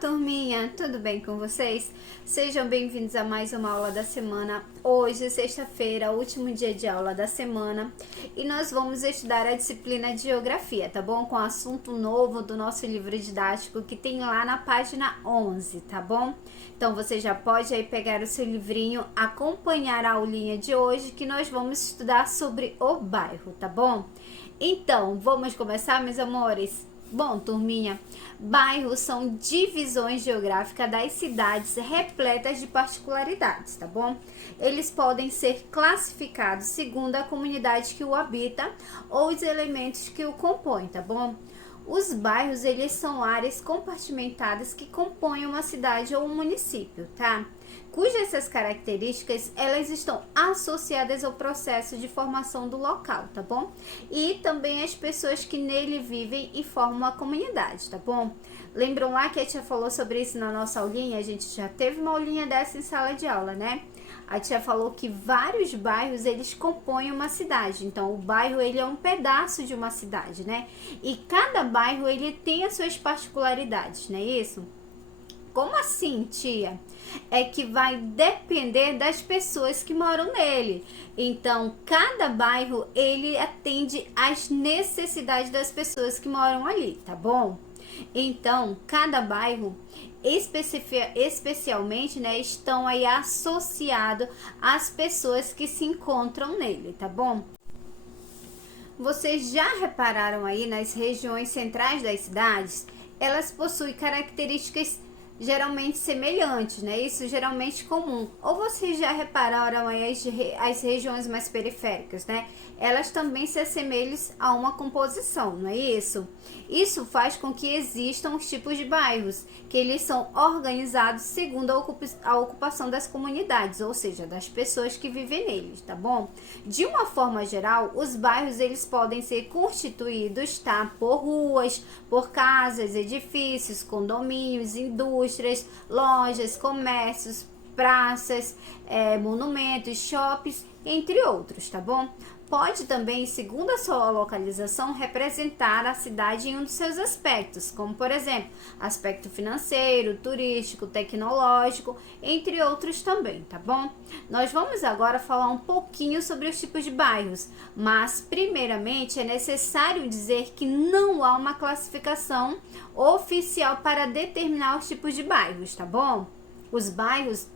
Turminha, tudo bem com vocês? Sejam bem-vindos a mais uma aula da semana. Hoje, sexta-feira, último dia de aula da semana, e nós vamos estudar a disciplina de Geografia, tá bom? Com assunto novo do nosso livro didático que tem lá na página 11, tá bom? Então, você já pode aí pegar o seu livrinho, acompanhar a aulinha de hoje, que nós vamos estudar sobre o bairro, tá bom? Então, vamos começar, meus amores? Bom, turminha, bairros são divisões geográficas das cidades repletas de particularidades, tá bom? Eles podem ser classificados segundo a comunidade que o habita ou os elementos que o compõem, tá bom? Os bairros, eles são áreas compartimentadas que compõem uma cidade ou um município, tá? Cujas essas características, elas estão associadas ao processo de formação do local, tá bom? E também as pessoas que nele vivem e formam a comunidade, tá bom? Lembram lá que a tia falou sobre isso na nossa aulinha? A gente já teve uma aulinha dessa em sala de aula, né? A tia falou que vários bairros, eles compõem uma cidade. Então, o bairro, ele é um pedaço de uma cidade, né? E cada bairro, ele tem as suas particularidades, não é isso? Como assim, tia? É que vai depender das pessoas que moram nele. Então, cada bairro, ele atende às necessidades das pessoas que moram ali, tá bom? Então, cada bairro, especialmente, né, estão aí associados às pessoas que se encontram nele, tá bom? Vocês já repararam aí nas regiões centrais das cidades? Elas possuem características geralmente semelhantes, né? Isso geralmente comum. Ou vocês já repararam aí as regiões mais periféricas, né? Elas também se assemelham a uma composição, não é isso? Isso faz com que existam os tipos de bairros, que eles são organizados segundo a ocupação das comunidades, ou seja, das pessoas que vivem neles, tá bom? De uma forma geral, os bairros, eles podem ser constituídos, tá? Por ruas, por casas, edifícios, condomínios, indústrias, lojas, comércios, praças, monumentos, shoppings, entre outros, tá bom? Pode também, segundo a sua localização, representar a cidade em um dos seus aspectos, como, por exemplo, aspecto financeiro, turístico, tecnológico, entre outros também, tá bom? Nós vamos agora falar um pouquinho sobre os tipos de bairros, mas, primeiramente, é necessário dizer que não há uma classificação oficial para determinar os tipos de bairros, tá bom? Os bairros,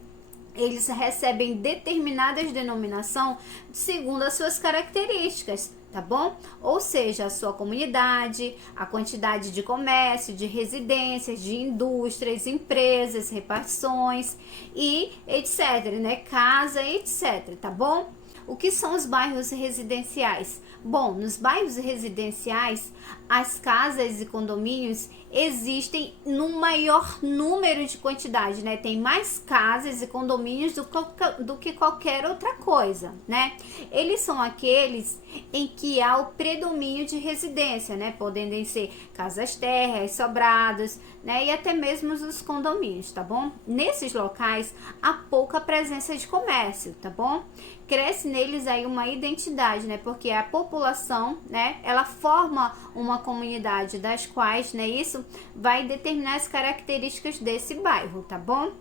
eles recebem determinadas denominações segundo as suas características, tá bom? Ou seja, a sua comunidade, a quantidade de comércio, de residências, de indústrias, empresas, repartições e etc, né? Casa, etc, tá bom? O que são os bairros residenciais? Bom, nos bairros residenciais, as casas e condomínios existem num maior número de quantidade, né? Tem mais casas e condomínios do que qualquer outra coisa, né? Eles são aqueles em que há o predomínio de residência, né? Podendo ser casas térreas, sobrados, né? E até mesmo os condomínios, tá bom? Nesses locais, há pouca presença de comércio, tá bom? Cresce neles aí uma identidade, né? Porque a população, né? Ela forma uma comunidade das quais, né? Isso vai determinar as características desse bairro, tá bom?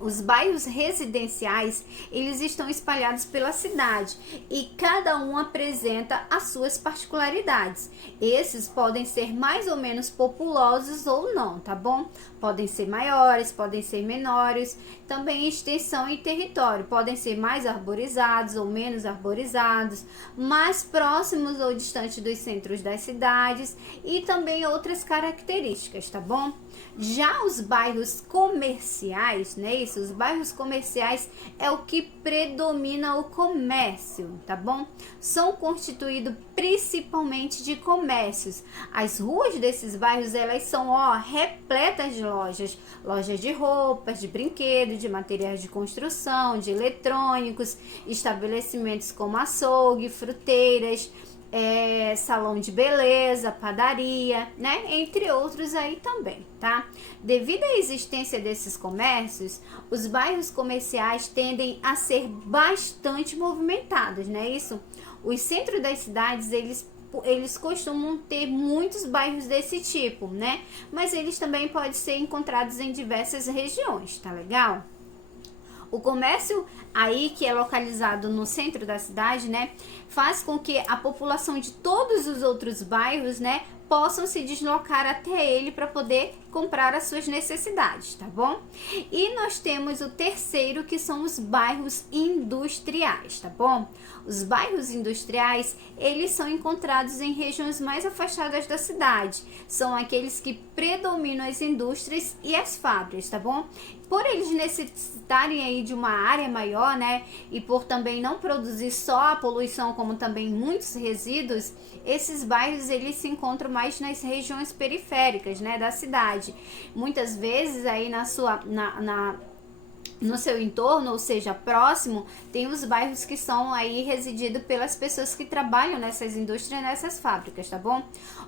Os bairros residenciais, eles estão espalhados pela cidade e cada um apresenta as suas particularidades. Esses podem ser mais ou menos populosos ou não, tá bom? Podem ser maiores, podem ser menores, também extensão e território, podem ser mais arborizados ou menos arborizados, mais próximos ou distantes dos centros das cidades e também outras características, tá bom? Já os bairros comerciais, né? Isso, os bairros comerciais é o que predomina o comércio, tá bom? São constituídos principalmente de comércios. As ruas desses bairros, elas são, repletas de lojas. Lojas de roupas, de brinquedos, de materiais de construção, de eletrônicos, estabelecimentos como açougue, fruteiras, salão de beleza, padaria, né? Entre outros aí também, tá? Devido à existência desses comércios, os bairros comerciais tendem a ser bastante movimentados, né? Isso, os centros das cidades, eles eles costumam ter muitos bairros desse tipo, né? Mas eles também podem ser encontrados em diversas regiões, tá legal? O comércio aí que é localizado no centro da cidade, né, faz com que a população de todos os outros bairros, né, possam se deslocar até ele para poder comprar as suas necessidades, tá bom? E nós temos o terceiro, que são os bairros industriais, tá bom? Os bairros industriais, eles são encontrados em regiões mais afastadas da cidade. São aqueles que predominam as indústrias e as fábricas, tá bom? Por eles necessitarem aí de uma área maior, né, e por também não produzir só a poluição, como também muitos resíduos, esses bairros eles se encontram mais nas regiões periféricas, né, da cidade. Muitas vezes aí no seu entorno, ou seja, próximo, tem os bairros que são aí resididos pelas pessoas que trabalham nessas indústrias, nessas fábricas, tá bom?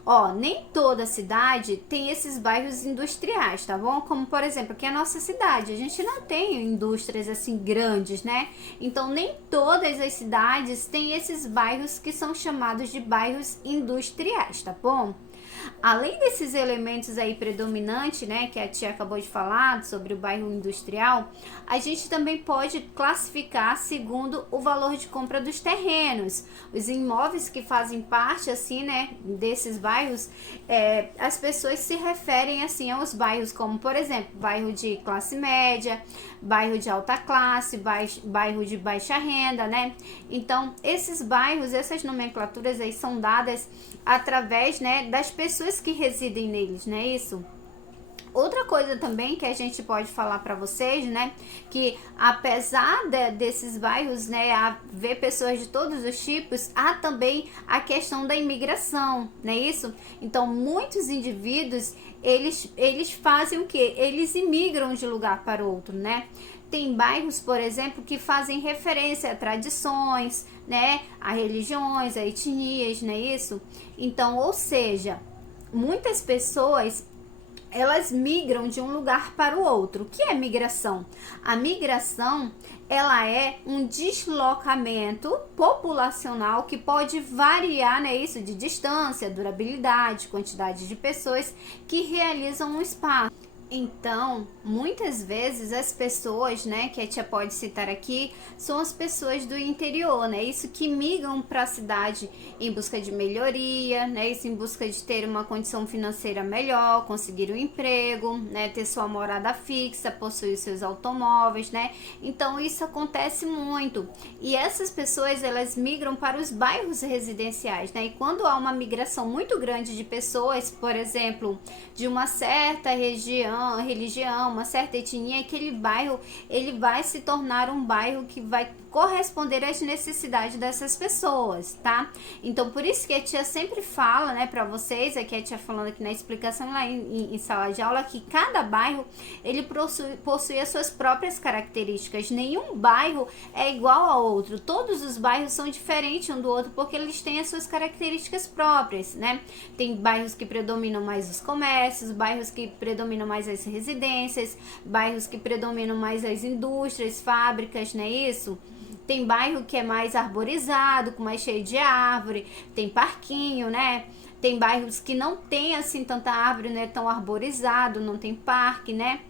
Ó, nem toda cidade tem esses bairros industriais, tá bom? Como, por exemplo, aqui é a nossa cidade, a gente não tem indústrias assim grandes, né? Então, nem todas as cidades têm esses bairros que são chamados de bairros industriais, tá bom? Além desses elementos aí predominantes, né, que a tia acabou de falar sobre o bairro industrial, a gente também pode classificar segundo o valor de compra dos terrenos. Os imóveis que fazem parte, assim, né, desses bairros, as pessoas se referem, assim, aos bairros como, por exemplo, bairro de classe média, bairro de alta classe, bairro de baixa renda, né? Então, esses bairros, essas nomenclaturas aí são dadas através, né, das pessoas que residem neles, não é isso? Outra coisa também que a gente pode falar para vocês, né, que apesar desses bairros, né, haver pessoas de todos os tipos, há também a questão da imigração, não é isso? Então, muitos indivíduos, eles fazem o quê? Eles imigram de lugar para outro, né? Tem bairros, por exemplo, que fazem referência a tradições, né, a religiões, a etnias, não é isso? Então, ou seja, muitas pessoas elas migram de um lugar para o outro. O que é migração? A migração, ela é um deslocamento populacional que pode variar, né, isso de distância, durabilidade, quantidade de pessoas que realizam um espaço. Então, muitas vezes as pessoas, né, que a tia pode citar aqui, são as pessoas do interior, né, isso que migram para a cidade em busca de melhoria, né, isso em busca de ter uma condição financeira melhor, conseguir um emprego, né, ter sua morada fixa, possuir seus automóveis, né, então isso acontece muito, e essas pessoas, elas migram para os bairros residenciais, né, e quando há uma migração muito grande de pessoas, por exemplo, de uma certa religião, uma certa etnia, aquele bairro, ele vai se tornar um bairro que vai corresponder às necessidades dessas pessoas, tá? Então, por isso que a tia sempre fala, né, pra vocês, aqui a tia falando aqui na explicação lá em sala de aula, que cada bairro, ele possui as suas próprias características. Nenhum bairro é igual ao outro. Todos os bairros são diferentes um do outro, porque eles têm as suas características próprias, né? Tem bairros que predominam mais os comércios, bairros que predominam mais as residências, bairros que predominam mais as indústrias, fábricas, não é isso? Tem bairro que é mais arborizado, com mais cheio de árvore, tem parquinho, né? Tem bairros que não tem assim tanta árvore, né? Tão arborizado, não tem parque, né?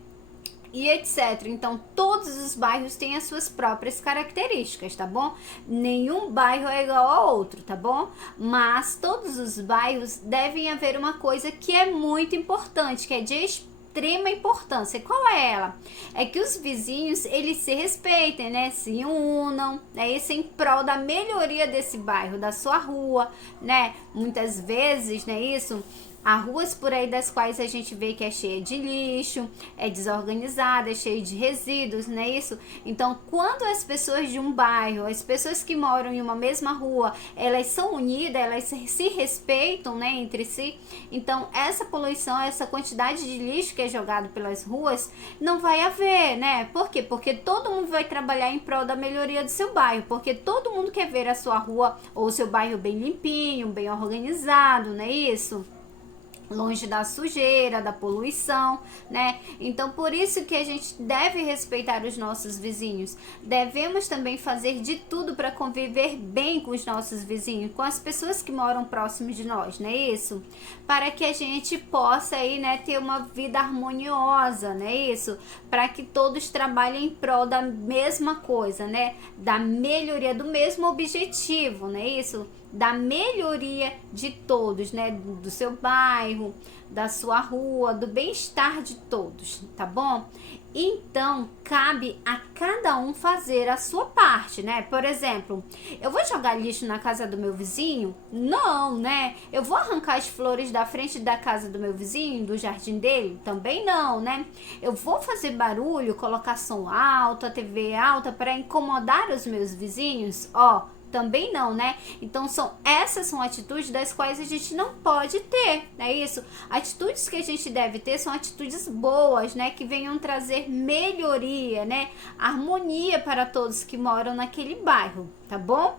E etc. Então, todos os bairros têm as suas próprias características, tá bom? Nenhum bairro é igual ao outro, tá bom? Mas todos os bairros devem haver uma coisa que é muito importante, que é de extrema importância. Qual é ela? É que os vizinhos, eles se respeitem, né? Se unam, né? Isso em prol da melhoria desse bairro, da sua rua, né? Muitas vezes, né, isso... Há ruas por aí das quais a gente vê que é cheia de lixo, é desorganizada, é cheia de resíduos, não é isso? Então, quando as pessoas de um bairro, as pessoas que moram em uma mesma rua, elas são unidas, elas se respeitam, né, entre si, então essa poluição, essa quantidade de lixo que é jogado pelas ruas, não vai haver, né? Por quê? Porque todo mundo vai trabalhar em prol da melhoria do seu bairro, porque todo mundo quer ver a sua rua ou o seu bairro bem limpinho, bem organizado, não é isso? longe da sujeira, da poluição, né? Então, por isso que a gente deve respeitar os nossos vizinhos. Devemos também fazer de tudo para conviver bem com os nossos vizinhos, com as pessoas que moram próximos de nós, não é isso? Para que a gente possa aí, né, ter uma vida harmoniosa, não é isso? Para que todos trabalhem em prol da mesma coisa, né? Da melhoria, do mesmo objetivo, não é isso? Da melhoria de todos, né? Do seu bairro, da sua rua, do bem-estar de todos, tá bom? Então, cabe a cada um fazer a sua parte, né? Por exemplo, eu vou jogar lixo na casa do meu vizinho? Não, né? Eu vou arrancar as flores da frente da casa do meu vizinho, do jardim dele? Também não, né? Eu vou fazer barulho, colocar som alto, a TV alta para incomodar os meus vizinhos? Ó, também não, né? Então essas são atitudes das quais a gente não pode ter, não é isso? Atitudes que a gente deve ter são atitudes boas, né? Que venham trazer melhoria, né? Harmonia para todos que moram naquele bairro, tá bom?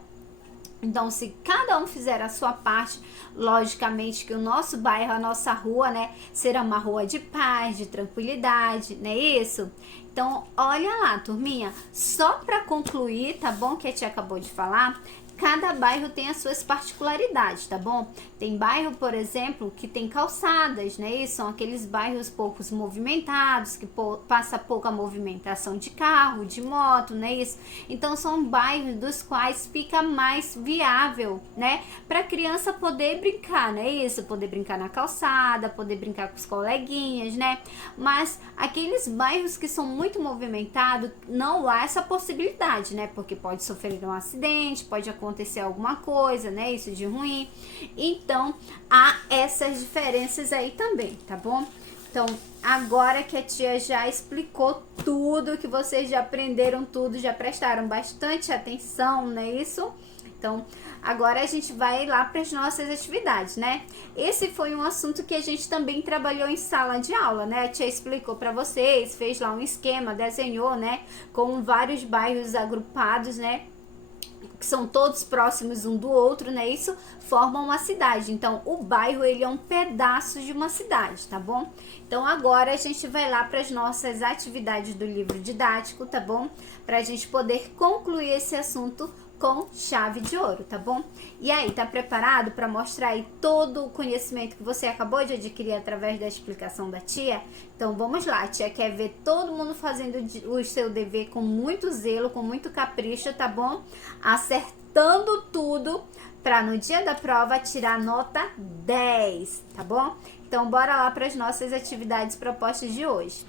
Então, se cada um fizer a sua parte, logicamente que o nosso bairro, a nossa rua, né, será uma rua de paz, de tranquilidade, não é isso? Então, olha lá, turminha, só para concluir, tá bom, que a tia acabou de falar, cada bairro tem as suas particularidades, tá bom? Tem bairro, por exemplo, que tem calçadas, né? E são aqueles bairros poucos movimentados, que passa pouca movimentação de carro, de moto, né? Isso. Então são bairros dos quais fica mais viável, né? Para criança poder brincar, né? Isso, poder brincar na calçada, poder brincar com os coleguinhas, né? Mas aqueles bairros que são muito movimentados, não há essa possibilidade, né? Porque pode sofrer um acidente, pode acontecer alguma coisa, né? Isso de ruim. Então, há essas diferenças aí também, tá bom? Então, agora que a tia já explicou tudo, que vocês já aprenderam tudo, já prestaram bastante atenção, não é isso? Então, agora a gente vai lá para as nossas atividades, né? Esse foi um assunto que a gente também trabalhou em sala de aula, né? A tia explicou para vocês, fez lá um esquema, desenhou, né? Com vários bairros agrupados, né? Que são todos próximos um do outro, né? Isso forma uma cidade. Então, o bairro, ele é um pedaço de uma cidade, tá bom? Então, agora a gente vai lá para as nossas atividades do livro didático, tá bom? Para a gente poder concluir esse assunto com chave de ouro, tá bom? E aí, tá preparado para mostrar aí todo o conhecimento que você acabou de adquirir através da explicação da tia? Então vamos lá, a tia quer ver todo mundo fazendo o seu dever com muito zelo, com muito capricho, tá bom? Acertando tudo para no dia da prova tirar nota 10, tá bom? Então bora lá para as nossas atividades propostas de hoje.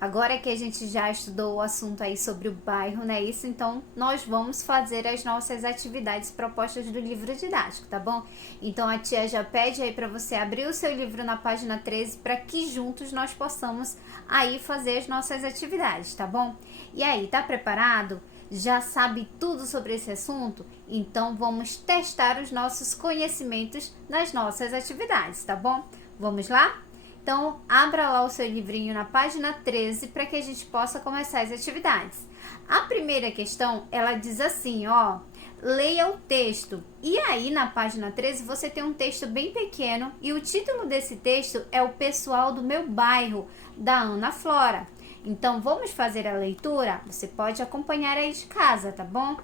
Agora que a gente já estudou o assunto aí sobre o bairro, né? Isso, então nós vamos fazer as nossas atividades propostas do livro didático, tá bom? Então a tia já pede aí para você abrir o seu livro na página 13 para que juntos nós possamos aí fazer as nossas atividades, tá bom? E aí, tá preparado? Já sabe tudo sobre esse assunto? Então vamos testar os nossos conhecimentos nas nossas atividades, tá bom? Vamos lá? Então, abra lá o seu livrinho na página 13 para que a gente possa começar as atividades. A primeira questão, ela diz assim, ó, leia o texto. E aí, na página 13, você tem um texto bem pequeno e o título desse texto é O Pessoal do Meu Bairro, da Ana Flora. Então, vamos fazer a leitura? Você pode acompanhar aí de casa, tá bom?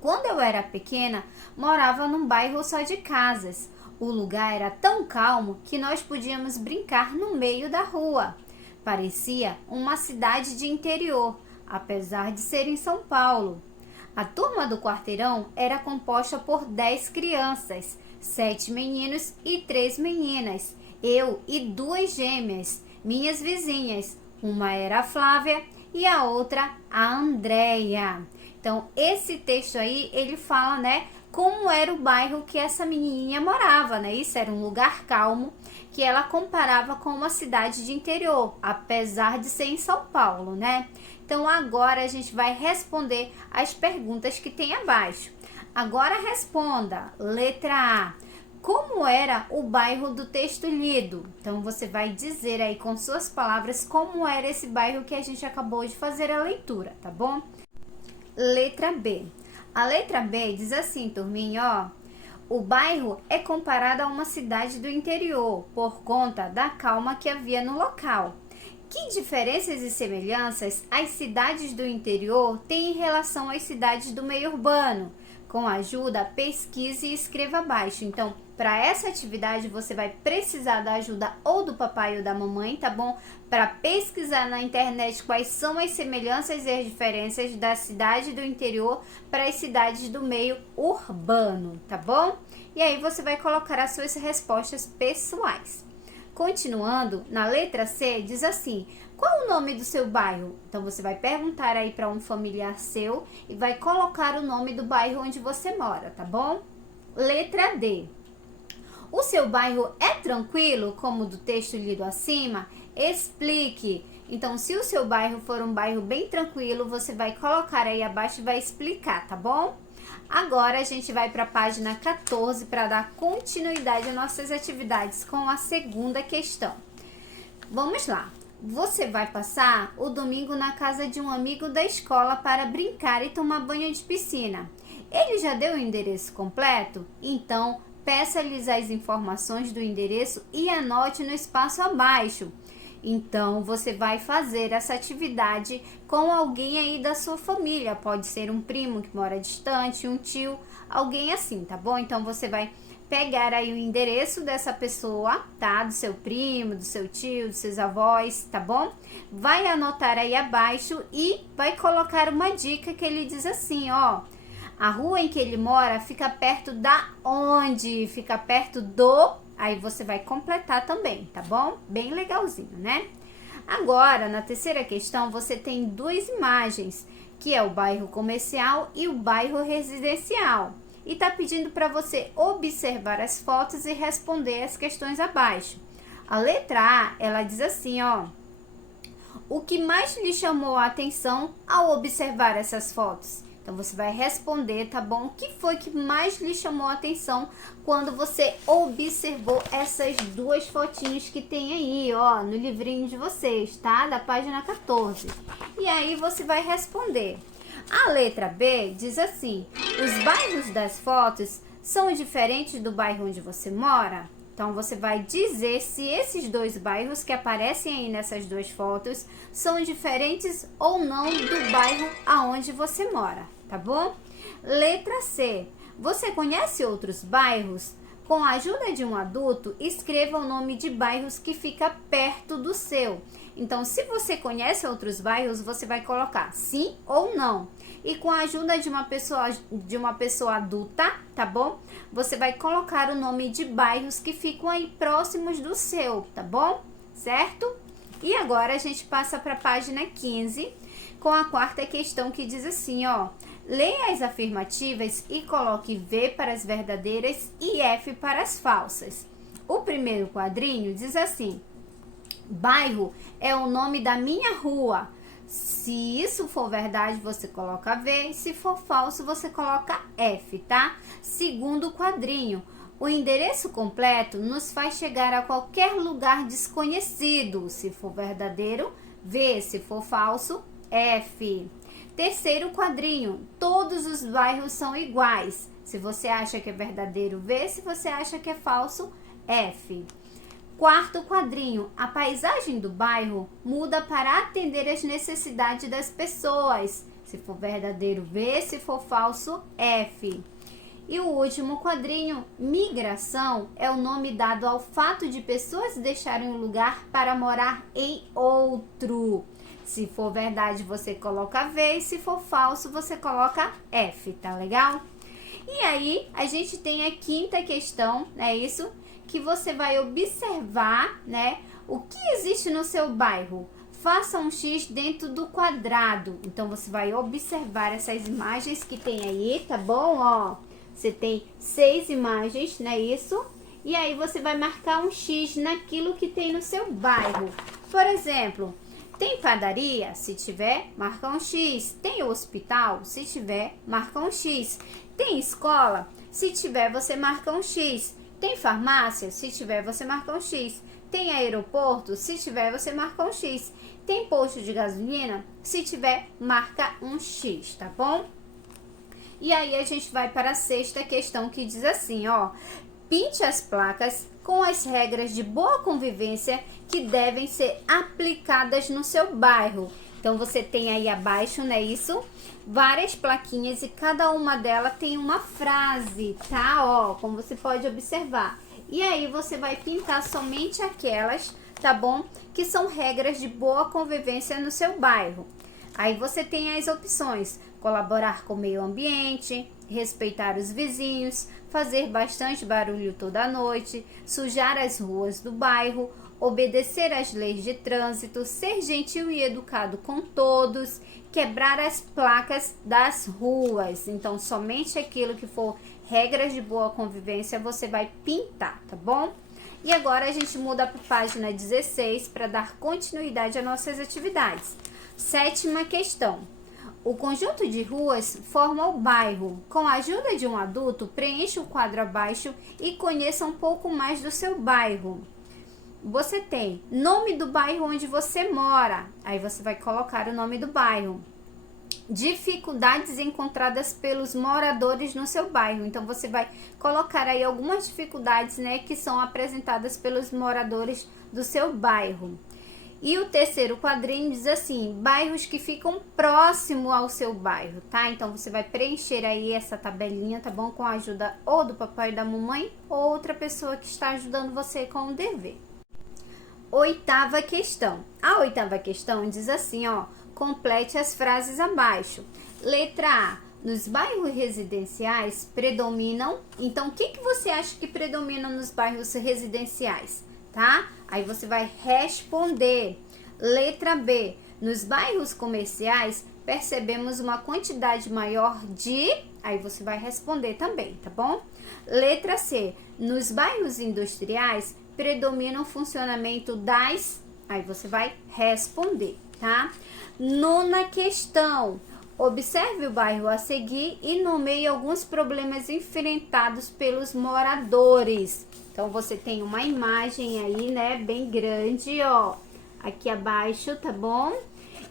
Quando eu era pequena, morava num bairro só de casas. O lugar era tão calmo que nós podíamos brincar no meio da rua. Parecia uma cidade de interior, apesar de ser em São Paulo. A turma do quarteirão era composta por 10 crianças, 7 meninos e 3 meninas, eu e 2 gêmeas, minhas vizinhas. Uma era a Flávia e a outra a Andréia. Então, esse texto aí, ele fala, né, como era o bairro que essa menininha morava, né? Isso era um lugar calmo que ela comparava com uma cidade de interior, apesar de ser em São Paulo, né? Então agora a gente vai responder as perguntas que tem abaixo. Agora responda. Letra A. como era o bairro do texto lido. Então, você vai dizer aí com suas palavras como era esse bairro que a gente acabou de fazer a leitura, tá bom? Letra B. A letra B diz assim, turminha, ó. O bairro é comparado a uma cidade do interior, por conta da calma que havia no local. Que diferenças e semelhanças as cidades do interior têm em relação às cidades do meio urbano? Com ajuda, pesquise e escreva abaixo. Então, para essa atividade, você vai precisar da ajuda ou do papai ou da mamãe, tá bom? Para pesquisar na internet quais são as semelhanças e as diferenças da cidade do interior para as cidades do meio urbano, tá bom? E aí você vai colocar as suas respostas pessoais. Continuando, na letra C, diz assim: qual o nome do seu bairro? Então, você vai perguntar aí para um familiar seu e vai colocar o nome do bairro onde você mora, tá bom? Letra D. O seu bairro é tranquilo, como do texto lido acima? Explique. Então, se o seu bairro for um bairro bem tranquilo, você vai colocar aí abaixo e vai explicar, tá bom? Agora, a gente vai para a página 14 para dar continuidade às nossas atividades com a segunda questão. Vamos lá. Você vai passar o domingo na casa de um amigo da escola para brincar e tomar banho de piscina. Ele já deu o endereço completo? Então, peça-lhes as informações do endereço e anote no espaço abaixo. Então, você vai fazer essa atividade com alguém aí da sua família. Pode ser um primo que mora distante, um tio, alguém assim, tá bom? Então, você vai pegar aí o endereço dessa pessoa, tá? Do seu primo, do seu tio, dos seus avós, tá bom? Vai anotar aí abaixo e vai colocar uma dica que ele diz assim, ó. A rua em que ele mora fica perto da onde? Fica perto do... Aí você vai completar também, tá bom? Bem legalzinho, né? Agora, na terceira questão, você tem duas imagens, que é o bairro comercial e o bairro residencial. E tá pedindo para você observar as fotos e responder as questões abaixo. A letra A, ela diz assim, ó. O que mais lhe chamou a atenção ao observar essas fotos? Então, você vai responder, tá bom? O que foi que mais lhe chamou a atenção quando você observou essas duas fotinhos que tem aí, ó, no livrinho de vocês, tá? Da página 14. E aí, você vai responder. A letra B diz assim: os bairros das fotos são diferentes do bairro onde você mora? Então, você vai dizer se esses dois bairros que aparecem aí nessas duas fotos são diferentes ou não do bairro aonde você mora, tá bom? Letra C. Você conhece outros bairros? Com a ajuda de um adulto, escreva o nome de bairros que fica perto do seu. Então, se você conhece outros bairros, você vai colocar sim ou não. E com a ajuda de uma pessoa adulta, tá bom? Você vai colocar o nome de bairros que ficam aí próximos do seu, tá bom? Certo? E agora a gente passa para a página 15 com a quarta questão que diz assim, ó. Leia as afirmativas e coloque V para as verdadeiras e F para as falsas. O primeiro quadrinho diz assim: bairro é o nome da minha rua. Se isso for verdade, você coloca V. Se for falso, você coloca F, tá? Segundo quadrinho, o endereço completo nos faz chegar a qualquer lugar desconhecido. Se for verdadeiro, V. Se for falso, F. Terceiro quadrinho, todos os bairros são iguais. Se você acha que é verdadeiro, V. Se você acha que é falso, F. Quarto quadrinho, a paisagem do bairro muda para atender às necessidades das pessoas. Se for verdadeiro, V. Se for falso, F. E o último quadrinho, migração, é o nome dado ao fato de pessoas deixarem um lugar para morar em outro. Se for verdade, você coloca V. E se for falso, você coloca F, tá legal? E aí, a gente tem a quinta questão, é isso? Que você vai observar, né, o que existe no seu bairro. Faça um X dentro do quadrado. Então, você vai observar essas imagens que tem aí, tá bom? Ó, você tem 6 imagens, não é isso? E aí, você vai marcar um X naquilo que tem no seu bairro. Por exemplo, tem padaria? Se tiver, marca um X. Tem hospital? Se tiver, marca um X. Tem escola? Se tiver, você marca um X. Tem farmácia? Se tiver, você marca um X. Tem aeroporto? Se tiver, você marca um X. Tem posto de gasolina? Se tiver, marca um X, tá bom? E aí a gente vai para a sexta questão, que diz assim, ó: pinte as placas com as regras de boa convivência que devem ser aplicadas no seu bairro. Então você tem aí abaixo, né, isso? Várias plaquinhas e cada uma delas tem uma frase, tá? Ó, como você pode observar. E aí você vai pintar somente aquelas, tá bom? Que são regras de boa convivência no seu bairro. Aí você tem as opções: colaborar com o meio ambiente, respeitar os vizinhos, fazer bastante barulho toda noite, sujar as ruas do bairro, obedecer às leis de trânsito, ser gentil e educado com todos, quebrar as placas das ruas. Então, somente aquilo que for regras de boa convivência você vai pintar, tá bom? E agora a gente muda para a página 16 para dar continuidade às nossas atividades. Sétima questão: o conjunto de ruas forma o bairro. Com a ajuda de um adulto, preencha o quadro abaixo e conheça um pouco mais do seu bairro. Você tem nome do bairro onde você mora. Aí você vai colocar o nome do bairro. Dificuldades encontradas pelos moradores no seu bairro. Então você vai colocar aí algumas dificuldades, né, que são apresentadas pelos moradores do seu bairro. E o terceiro quadrinho diz assim: bairros que ficam próximo ao seu bairro, tá? Então você vai preencher aí essa tabelinha, tá bom? Com a ajuda ou do papai ou da mamãe ou outra pessoa que está ajudando você com o dever. Oitava questão. A oitava questão diz assim, ó: complete as frases abaixo. Letra A: nos bairros residenciais predominam. Então, o que você acha que predomina nos bairros residenciais, tá? Aí você vai responder. Letra B: nos bairros comerciais percebemos uma quantidade maior de... Aí você vai responder também, tá bom? Letra C: nos bairros industriais predomina o funcionamento das... Aí você vai responder, tá? Nona questão: observe o bairro a seguir e nomeie alguns problemas enfrentados pelos moradores. Então, você tem uma imagem aí, né, bem grande, ó, aqui abaixo, tá bom?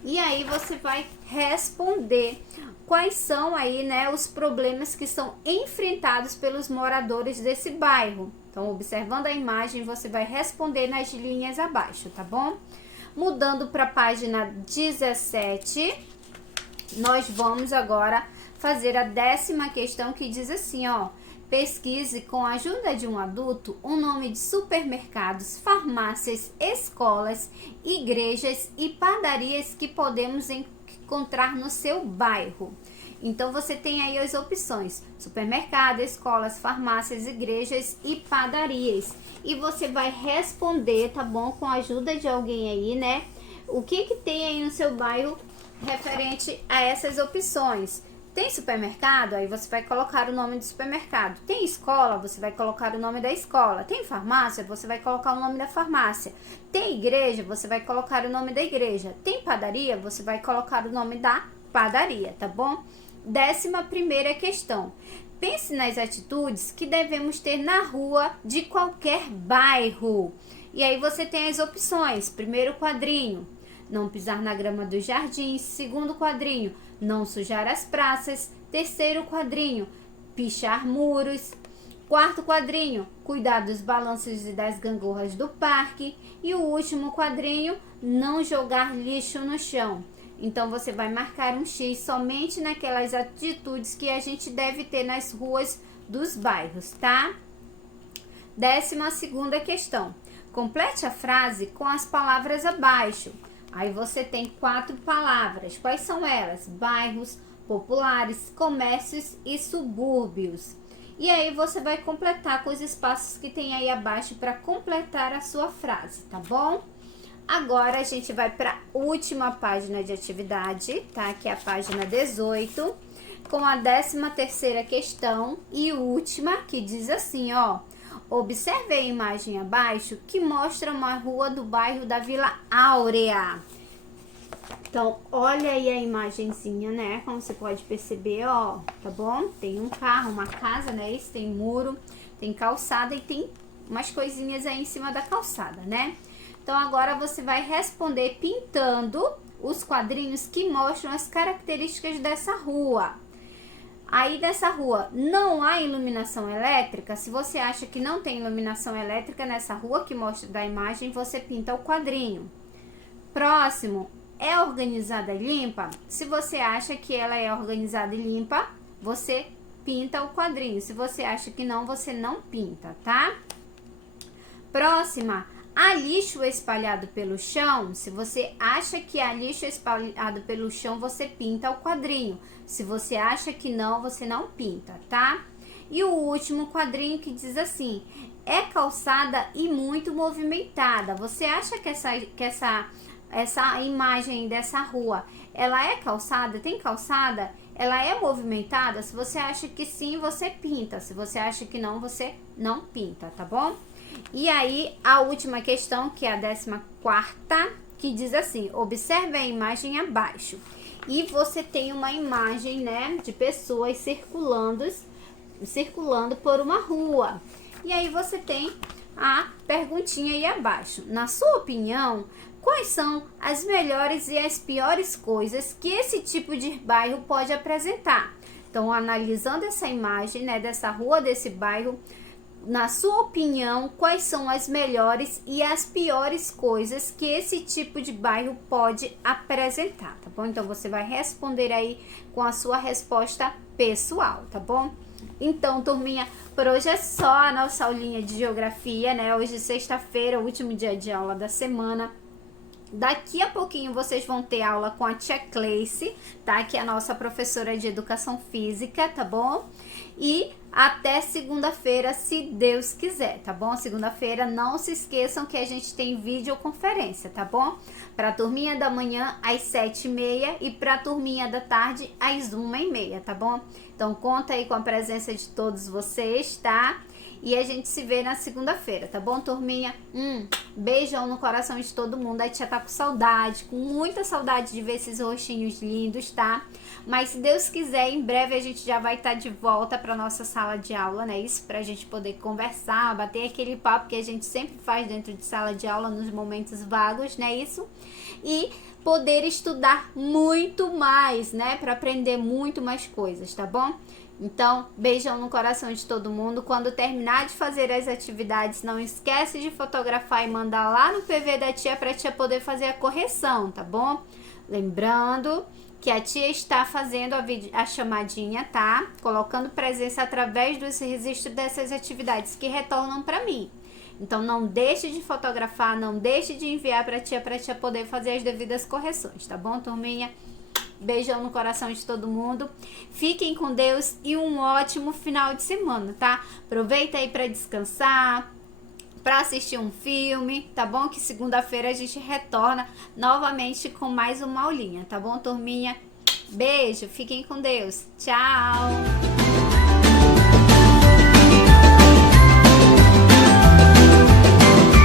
E aí, você vai responder quais são aí, né, os problemas que são enfrentados pelos moradores desse bairro. Então, observando a imagem, você vai responder nas linhas abaixo, tá bom? Mudando para a página 17, nós vamos agora fazer a 10ª questão, que diz assim, ó: pesquise com a ajuda de um adulto o nome de supermercados, farmácias, escolas, igrejas e padarias que podemos encontrar no seu bairro. Então, você tem aí as opções: supermercado, escolas, farmácias, igrejas e padarias. E você vai responder, tá bom? Com a ajuda de alguém aí, né? O que tem aí no seu bairro referente a essas opções. Tem supermercado? Aí você vai colocar o nome do supermercado. Tem escola? Você vai colocar o nome da escola. Tem farmácia? Você vai colocar o nome da farmácia. Tem igreja? Você vai colocar o nome da igreja. Tem padaria? Você vai colocar o nome da padaria, tá bom? 11ª questão: pense nas atitudes que devemos ter na rua de qualquer bairro. E aí você tem as opções. Primeiro quadrinho: não pisar na grama dos jardins. Segundo quadrinho: não sujar as praças. Terceiro quadrinho: pichar muros. Quarto quadrinho: cuidar dos balanços e das gangorras do parque. E o último quadrinho: não jogar lixo no chão. Então, você vai marcar um X somente naquelas atitudes que a gente deve ter nas ruas dos bairros, tá? 12ª questão: complete a frase com as palavras abaixo. Aí você tem 4 palavras. Quais são elas? Bairros, populares, comércios e subúrbios. E aí você vai completar com os espaços que tem aí abaixo para completar a sua frase, tá bom? Agora a gente vai para a última página de atividade, tá? Que é a página 18, com a 13ª questão e última, que diz assim, ó: observe a imagem abaixo que mostra uma rua do bairro da Vila Áurea. Então, olha aí a imagenzinha, né? Como você pode perceber, ó, tá bom? Tem um carro, uma casa, né? Isso, tem muro, Tem calçada e tem umas coisinhas aí em cima da calçada, né? Então, agora você vai responder pintando os quadrinhos que mostram as características dessa rua. Aí, dessa rua não há iluminação elétrica. Se você acha que não tem iluminação elétrica nessa rua que mostra da imagem, você pinta o quadrinho. Próximo, é organizada e limpa? Se você acha que ela é organizada e limpa, você pinta o quadrinho. Se você acha que não, você não pinta, tá? Próxima, há lixo espalhado pelo chão? Se você acha que há lixo espalhado pelo chão, você pinta o quadrinho. Se você acha que não, você não pinta, tá? E o último quadrinho que diz assim: é calçada e muito movimentada. Você acha que essa imagem dessa rua, ela é calçada? Tem calçada? Ela é movimentada? Se você acha que sim, você pinta. Se você acha que não, você não pinta, tá bom? E aí, a última questão, que é a 14ª, que diz assim: observe a imagem abaixo. E você tem uma imagem, né, de pessoas circulando por uma rua. E aí você tem a perguntinha aí abaixo. Na sua opinião, quais são as melhores e as piores coisas que esse tipo de bairro pode apresentar? Então, analisando essa imagem, né, dessa rua, desse bairro, na sua opinião, quais são as melhores e as piores coisas que esse tipo de bairro pode apresentar, tá bom? Então, você vai responder aí com a sua resposta pessoal, tá bom? Então, turminha, por hoje é só a nossa aulinha de geografia, né? Hoje, sexta-feira, o último dia de aula da semana. Daqui a pouquinho vocês vão ter aula com a tia Cleice, tá? Que é a nossa professora de educação física, tá bom? E até segunda-feira, se Deus quiser, tá bom? Segunda-feira, não se esqueçam que a gente tem videoconferência, tá bom? Pra turminha da manhã, às 7h30 e pra turminha da tarde, às 1h30, tá bom? Então, conta aí com a presença de todos vocês, tá? E a gente se vê na segunda-feira, tá bom, turminha? Beijão no coração de todo mundo. A tia tá com saudade, com muita saudade de ver esses rostinhos lindos, tá? Mas se Deus quiser, em breve a gente já vai estar de volta pra nossa sala de aula, né? Isso, pra gente poder conversar, bater aquele papo que a gente sempre faz dentro de sala de aula nos momentos vagos, né? Isso. E poder estudar muito mais, né? Pra aprender muito mais coisas, tá bom? Então, beijão no coração de todo mundo. Quando terminar de fazer as atividades, não esquece de fotografar e mandar lá no PV da tia pra tia poder fazer a correção, tá bom? Lembrando que a tia está fazendo a chamadinha, tá? Colocando presença através dos registros dessas atividades que retornam pra mim. Então, não deixe de fotografar, não deixe de enviar pra tia poder fazer as devidas correções, tá bom, turminha? Beijão no coração de todo mundo. Fiquem com Deus e um ótimo final de semana, tá? Aproveita aí para descansar, para assistir um filme, tá bom? Que segunda-feira a gente retorna novamente com mais uma aulinha, tá bom, turminha? Beijo, fiquem com Deus. Tchau!